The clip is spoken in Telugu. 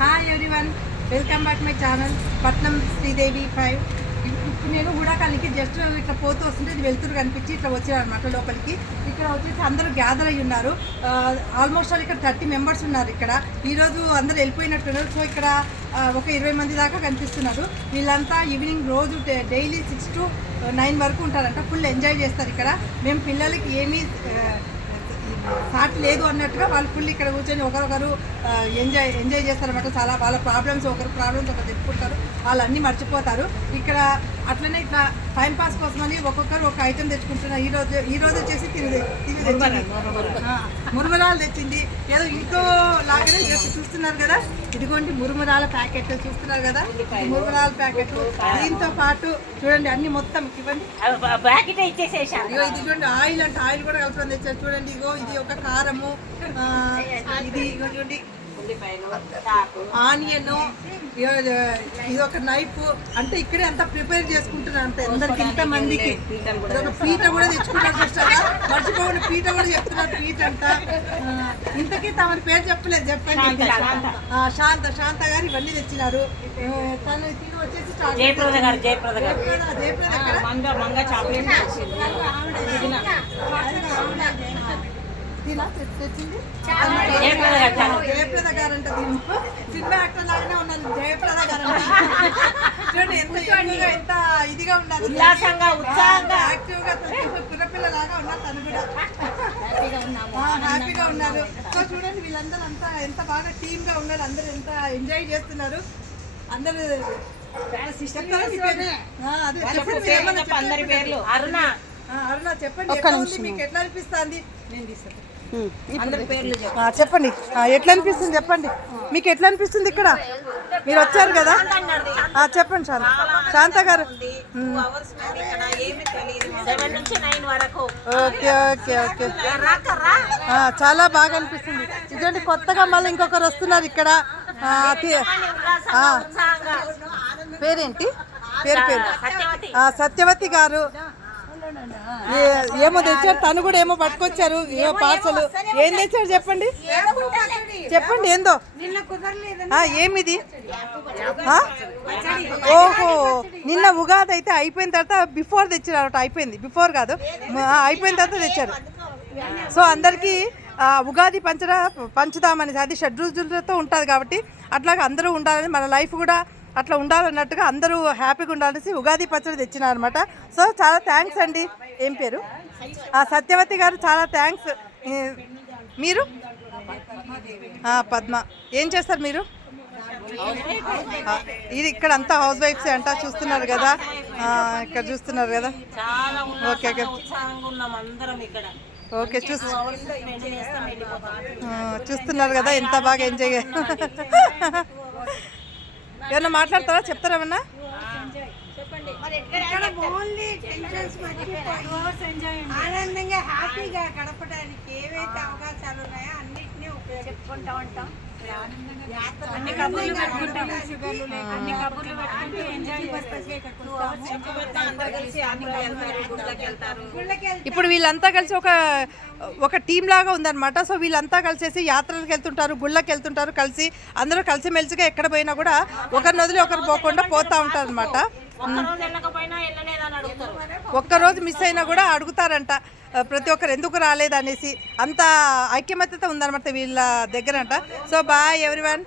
Hi everyone, welcome back my channel పట్నం శ్రీదేవి 5. ఇప్పుడు నేను హుడాకాలికి జస్ట్ ఇట్లా పోతూ వస్తుంటే ఇది వెళ్తురు కనిపించి ఇట్లా వచ్చారనమాట లోపలికి. ఇక్కడ వచ్చేసి అందరూ గ్యాదర్ అయ్యి ఉన్నారు. ఆల్మోస్ట్ ఆల్ ఇక్కడ 30 మెంబర్స్ ఉన్నారు. ఇక్కడ ఈరోజు అందరూ వెళ్ళిపోయినట్టున్నారు. సో ఇక్కడ ఒక 20 మంది దాకా కనిపిస్తున్నారు. వీళ్ళంతా ఈవినింగ్ రోజు డైలీ 6 to 9 వరకు ఉంటారంట. ఫుల్ ఎంజాయ్ చేస్తారు ఇక్కడ. మేము పిల్లలకి ఏమీ సాట్ లేదు అన్నట్టుగా వాళ్ళు ఫుల్ ఇక్కడ కూర్చొని ఒకరొకరు ఎంజాయ్ చేస్తారన్నమాట. చాలా వాళ్ళ ప్రాబ్లమ్స్ ఒకరు చెప్పుకుంటారు, వాళ్ళు అన్నీ మర్చిపోతారు ఇక్కడ. అట్లనే ఇట్లా టైం పాస్ కోసమని ఒక్కొక్కరు ఒక ఐటెం తెచ్చుకుంటున్నారు. ఈరోజు వచ్చేసి మురుమురాలు తెచ్చింది. ఏదో ఇంట్లో లాగానే చూస్తున్నారు కదా, ఇదిగోండి మురుమురాల ప్యాకెట్ చూస్తున్నారు కదా, మురుమురాల ప్యాకెట్. దీంతో పాటు చూడండి అన్ని మొత్తం ఇవ్వండి. ఇగో ఇది చూడండి ఆయిల్ అంటే ఆయిల్ కూడా కలుపుకొని తెచ్చారు. చూడండి ఇగో ఇది ఒక కారము, ఇది ఇగో చూడండి ఆనియన్, ఇది ఒక నైఫ్. అంటే ఇక్కడే అంతా ప్రిపేర్ చేసుకుంటున్నారు. అంత అందరికి ఇంత మందికి ఒక పీట కూడా తెచ్చుకుంటారు. చూస్తారా, మర్చిపోకుండా పీట కూడా చెప్తున్నారు. పీట అంట. ఇంతకీ తమరి పేరు చెప్పలేదు, చెప్పండి. శాంత గారు ఇవన్నీ తెచ్చినారు. తను తిని వచ్చేసి జయప్రద తెచ్చింది జయప్రద గారు అంట. దీంట్లో సినిమా యాక్టర్ లాగానే ఉన్నారు జయప్రద గారు అంట. చూడండి ఎంత ఇదిగా ఉన్నారు, యాక్టివ్ గా కుర్రపిల్ల లాగా ఉన్నారు. తను కూడా హ్యాపీగా ఉన్నారు. సో చూడండి వీళ్ళందరూ అంతా ఎంత బాగా టీమ్ గా ఉన్నారు. అందరూ ఎంత ఎంజాయ్ చేస్తున్నారు. అందరూ అరుణ చెప్పండి, మీకు ఎట్లా అనిపిస్తుంది? నేను తీసుకుంటాను. చెప్పండి ఎట్లా అనిపిస్తుంది, చెప్పండి మీకు ఎట్లా అనిపిస్తుంది ఇక్కడ మీరు వచ్చారు కదా. చెప్పండి శాంత గారు. ఓకే ఓకే ఓకే, చాలా బాగా అనిపిస్తుంది. ఇదండి కొత్తగా మళ్ళీ ఇంకొకరు వస్తున్నారు ఇక్కడ. పేరేంటి పేరు సత్యవతి గారు. ఏమో తెచ్చారు, తను కూడా ఏమో పట్టుకొచ్చారు. ఏమో పార్సల్ ఏం తెచ్చారు చెప్పండి ఏందో. ఏమిది? ఓహో, నిన్న ఉగాది అయితే అయిపోయిన తర్వాత బిఫోర్ తెచ్చారు. అయిపోయింది, బిఫోర్ కాదు, అయిపోయిన తర్వాత తెచ్చారు. సో అందరికీ ఉగాది పంచుదామని, అది షడ్రుచులతో ఉంటుంది కాబట్టి అట్లాగా అందరూ ఉండాలని, మన లైఫ్ కూడా అట్లా ఉండాలన్నట్టుగా అందరూ హ్యాపీగా ఉండాలనేసి ఉగాది పచ్చడి తెచ్చినారనమాట. సో చాలా థ్యాంక్స్ అండి. ఏం పేరు? సత్యవతి గారు, చాలా థ్యాంక్స్. మీరు? పద్మ. ఏం చేస్తారు మీరు? ఇది ఇక్కడ అంతా హౌస్ వైఫ్స్ అంట. చూస్తున్నారు కదా, ఇక్కడ చూస్తున్నారు కదా. ఓకే ఓకే ఓకే, చూస్తున్నారు కదా ఎంత బాగా ఎంజాయ్. ఏమన్నా మాట్లాడతారా, చెప్తారా ఏమన్నా? ఆనందంగా హ్యాపీగా గడపడానికి ఏవైతే అవకాశాలు ఉన్నాయో అన్నిటినీ ఉపయోగించుకుంటూ ఉంటాం. ఇప్పుడు వీళ్ళంతా కలిసి ఒక టీం లాగా ఉందన్నమాట. సో వీళ్ళంతా కలిసేసి యాత్రలకు వెళ్తుంటారు, గుళ్ళకి వెళ్తుంటారు. కలిసి అందరూ కలిసిమెలిసిగా ఎక్కడ పోయినా కూడా ఒకరిని వదిలి ఒకరు పోకుండా పోతా ఉంటారు అనమాట. ఒక్కరోజు మిస్ అయినా కూడా అడుగుతారంట ప్రతి ఒక్కరు ఎందుకు రాలేదనేసి. అంత ఐక్యమత్యత ఉందన్నమాట వీళ్ళ దగ్గర అంట. So bye everyone.